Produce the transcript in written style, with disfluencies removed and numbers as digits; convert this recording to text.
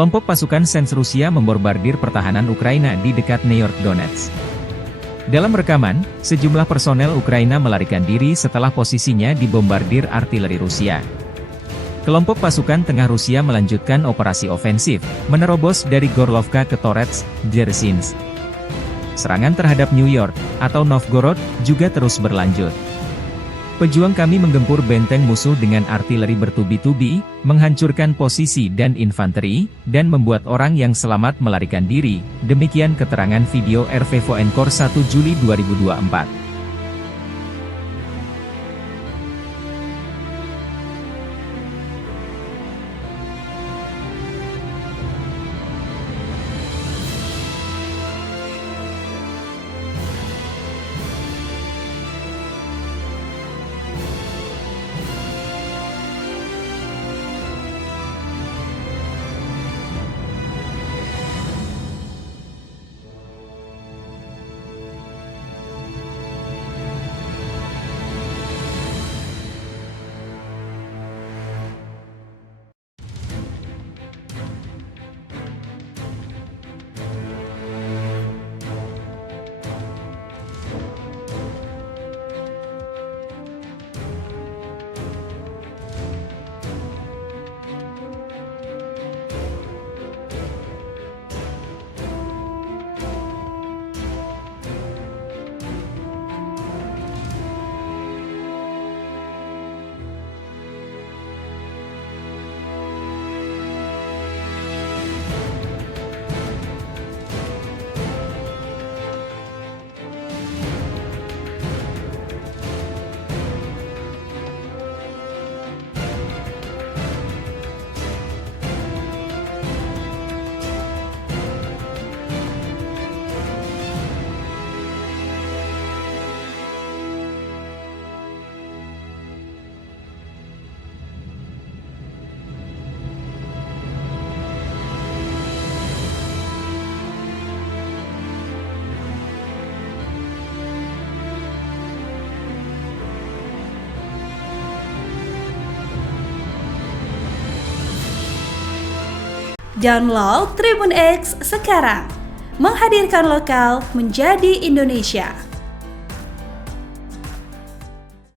Kelompok pasukan Sens Rusia membombardir pertahanan Ukraina di dekat Neyort-Donetsk. Dalam rekaman, sejumlah personel Ukraina melarikan diri setelah posisinya dibombardir artileri Rusia. Kelompok pasukan tengah Rusia melanjutkan operasi ofensif, menerobos dari Gorlovka ke Torets, Dzerzhinsk. Serangan terhadap New York, atau Novgorod, juga terus berlanjut. Pejuang kami menggempur benteng musuh dengan artileri bertubi-tubi, menghancurkan posisi dan infanteri, dan membuat orang yang selamat melarikan diri, demikian keterangan video RV Voenkor 1 Juli 2024. Download Tribun X sekarang, menghadirkan lokal menjadi Indonesia.